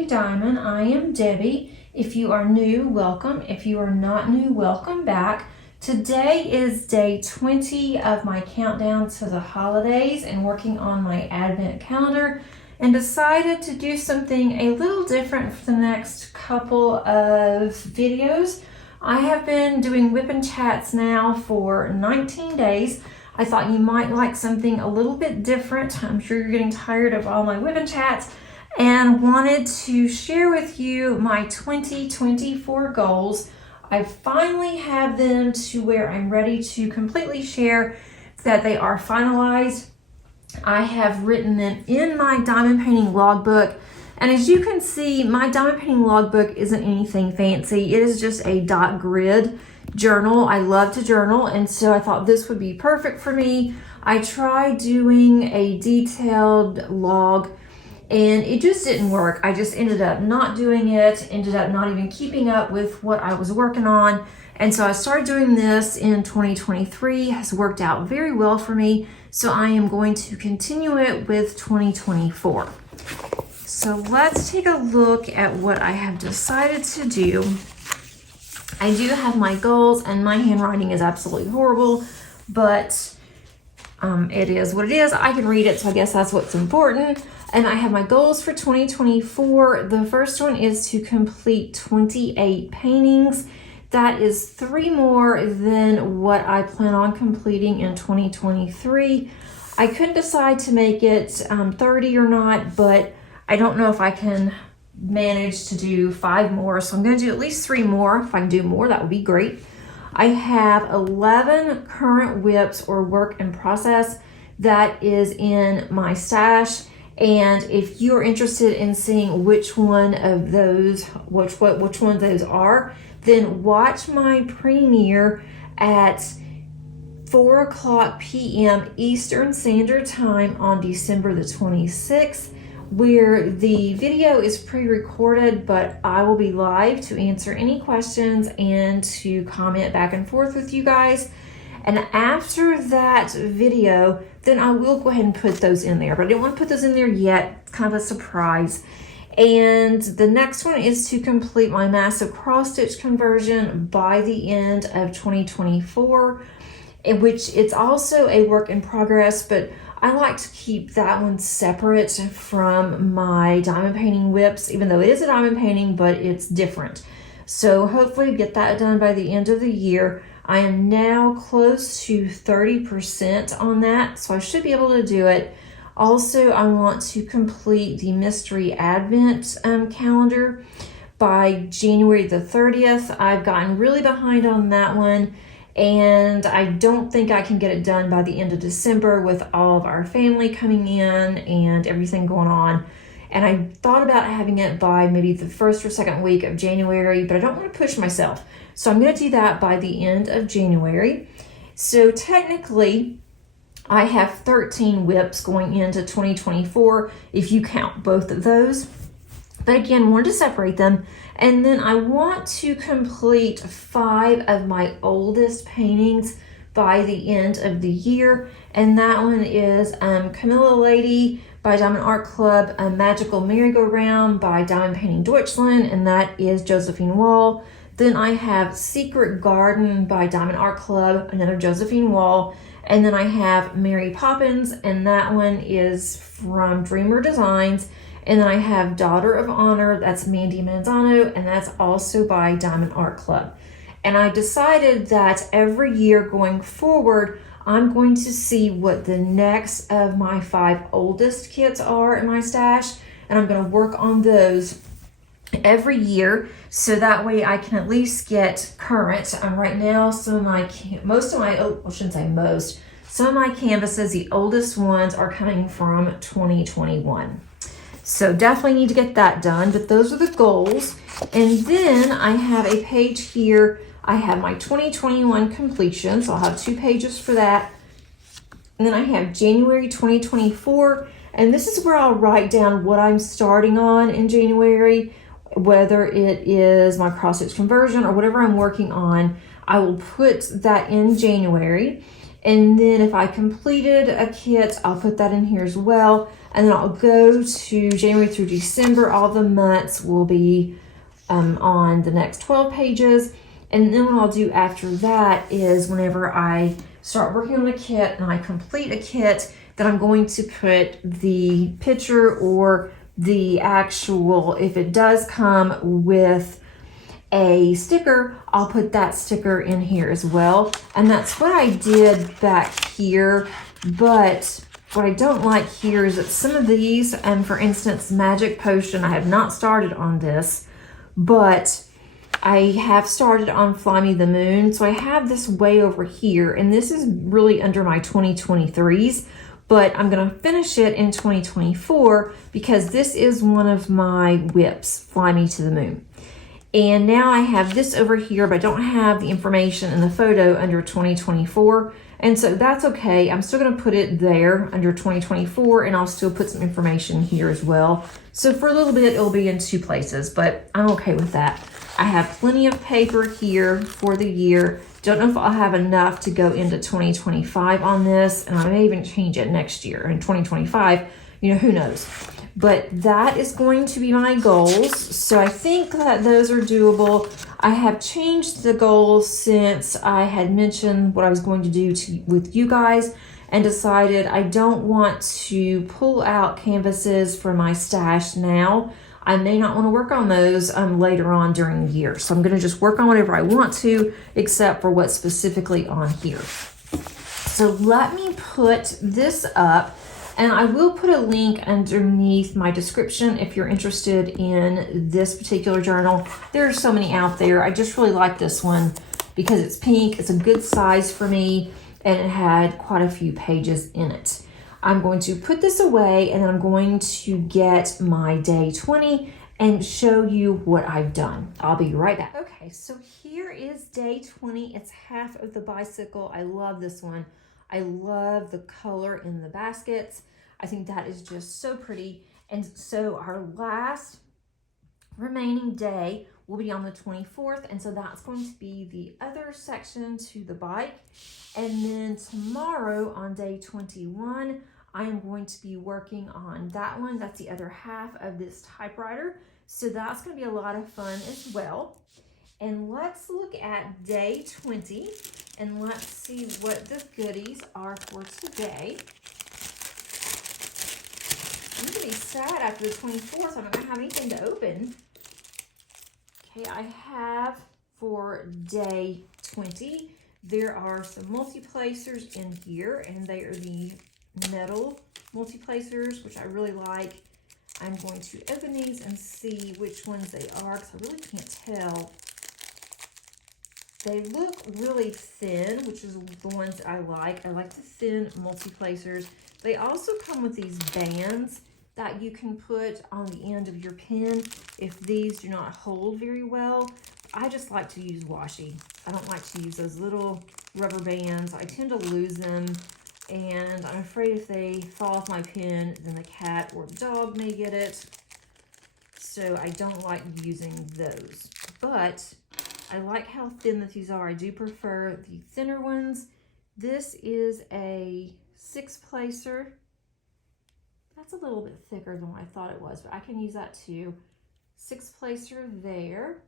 Crafty Diamond. I am Debbie. If you are new, welcome. If you are not new, welcome back. Today is day 20 of my countdown to the holidays and working on my advent calendar, and decided to do something a little different for the next couple of videos. I have been doing whip and chats now for 19 days. I thought you might like something a little bit different. I'm sure you're getting tired of all my whip and chats, and wanted to share with you my 2024 goals. I finally have them to where I'm ready to completely share that they are finalized. I have written them in my diamond painting logbook, and as you can see, my diamond painting logbook isn't anything fancy. It is just a dot grid journal. I love to journal, and so I thought this would be perfect for me. I tried doing a detailed log and it just didn't work. I just ended up not doing it, ended up not even keeping up with what I was working on. And so I started doing this in 2023, has worked out very well for me. So I am going to continue it with 2024. So let's take a look at what I have decided to do. I do have my goals, and my handwriting is absolutely horrible, but it is what it is. I can read it, so I guess that's what's important. And I have my goals for 2024. The first one is to complete 28 paintings. That is 3 more than what I plan on completing in 2023. I couldn't decide to make it 30 or not, but I don't know if I can manage to do 5 more. So I'm going to do at least 3 more. If I can do more, that would be great. I have 11 current whips or work in process. That is in my stash. And if you're interested in seeing which one of those, which one of those are, then watch my premiere at 4:00 p.m. Eastern Standard Time on December the 26th, where the video is pre-recorded, but I will be live to answer any questions and to comment back and forth with you guys. And after that video, then I will go ahead and put those in there, but I didn't want to put those in there yet. It's kind of a surprise. And the next one is to complete my massive cross stitch conversion by the end of 2024, in which it's also a work in progress, but I like to keep that one separate from my diamond painting whips, even though it is a diamond painting, but it's different. So hopefully get that done by the end of the year. I am now close to 30% on that, so I should be able to do it. Also, I want to complete the mystery advent calendar by January the 30th. I've gotten really behind on that one, and I don't think I can get it done by the end of December with all of our family coming in and everything going on. And I thought about having it by maybe the first or second week of January, but I don't want to push myself. So I'm going to do that by the end of January. So technically, I have 13 whips going into 2024, if you count both of those. But again, I wanted to separate them. And then I want to complete 5 of my oldest paintings by the end of the year. And that one is Camilla Lady by Diamond Art Club, A Magical Merry-Go-Round by Diamond Painting Deutschland, and that is Josephine Wall. Then I have Secret Garden by Diamond Art Club, another Josephine Wall. And then I have Mary Poppins, and that one is from Dreamer Designs. And then I have Daughter of Honor, that's Mandy Manzano, and that's also by Diamond Art Club. And I decided that every year going forward, I'm going to see what the next of my 5 oldest kits are in my stash, and I'm going to work on those every year, so that way I can at least get current. Right now, some of my canvases, the oldest ones are coming from 2021. So definitely need to get that done, but those are the goals. And then I have a page here. I have my 2021 completion, so I'll have 2 pages for that. And then I have January 2024, and this is where I'll write down what I'm starting on in January, whether it is my cross stitch conversion or whatever I'm working on. I will put that in January. And then if I completed a kit, I'll put that in here as well. And then I'll go to January through December. All the months will be on the next 12 pages. And then what I'll do after that is whenever I start working on a kit and I complete a kit, then I'm going to put the picture or the actual, if it does come with a sticker, I'll put that sticker in here as well. And that's what I did back here. But what I don't like here is that some of these, for instance, Magic Potion, I have not started on this, but I have started on Fly Me the Moon. So I have this way over here, and this is really under my 2023s, but I'm gonna finish it in 2024 because this is one of my whips, Fly Me to the Moon. And now I have this over here, but I don't have the information in the photo under 2024. And so that's okay. I'm still gonna put it there under 2024, and I'll still put some information here as well. So for a little bit, it'll be in two places, but I'm okay with that. I have plenty of paper here for the year. Don't know if I'll have enough to go into 2025 on this, and I may even change it next year in 2025, you know, who knows. But that is going to be my goals. So I think that those are doable. I have changed the goals since I had mentioned what I was going to do with you guys and decided I don't want to pull out canvases from my stash now. I may not want to work on those later on during the year. So I'm going to just work on whatever I want to, except for what's specifically on here. So let me put this up. And I will put a link underneath my description if you're interested in this particular journal. There are so many out there. I just really like this one because it's pink. It's a good size for me, and it had quite a few pages in it. I'm going to put this away, and then I'm going to get my day 20 and show you what I've done. I'll be right back. Okay, so here is day 20. It's half of the bicycle. I love this one. I love the color in the baskets. I think that is just so pretty. And so our last remaining day will be on the 24th. And so that's going to be the other section to the bike. And then tomorrow on day 21, I am going to be working on that one. That's the other half of this typewriter. So that's going to be a lot of fun as well. And let's look at day 20 and let's see what the goodies are for today. I'm going to be sad after the 24th. I'm not going to have anything to open. Okay, I have for day 20, there are some multi-placers in here, and they are the metal multi-placers, which I really like. I'm going to open these and see which ones they are, because I really can't tell. They look really thin, which is the ones that I like. I like the thin multi-placers. They also come with these bands that you can put on the end of your pen if these do not hold very well. I just like to use washi. I don't like to use those little rubber bands. I tend to lose them, and I'm afraid if they fall off my pen, then the cat or the dog may get it. So I don't like using those. But I like how thin that these are. I do prefer the thinner ones. This is a 6-placer. That's a little bit thicker than what I thought it was, but I can use that too. 6-placer there.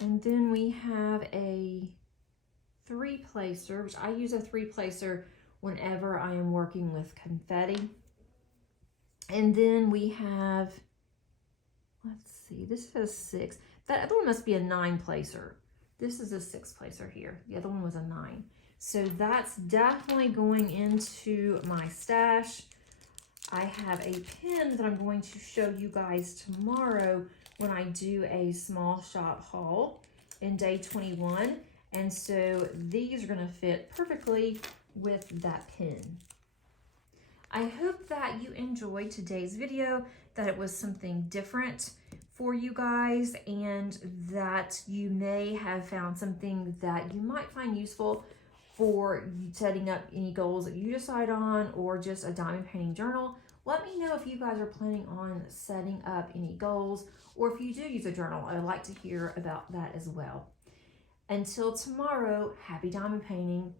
And then we have a 3-placer, which I use a 3-placer whenever I am working with confetti. And then we have, let's see, this has 6. That other one must be a 9-placer. This is a 6-placer here. The other one was a 9. So that's definitely going into my stash. I have a pen that I'm going to show you guys tomorrow when I do a small shop haul in day 21. And so these are going to fit perfectly with that pen. I hope that you enjoyed today's video, that it was something different for you guys, and that you may have found something that you might find useful for setting up any goals that you decide on, or just a diamond painting journal. Let me know if you guys are planning on setting up any goals, or if you do use a journal. I'd like to hear about that as well. Until tomorrow, happy diamond painting.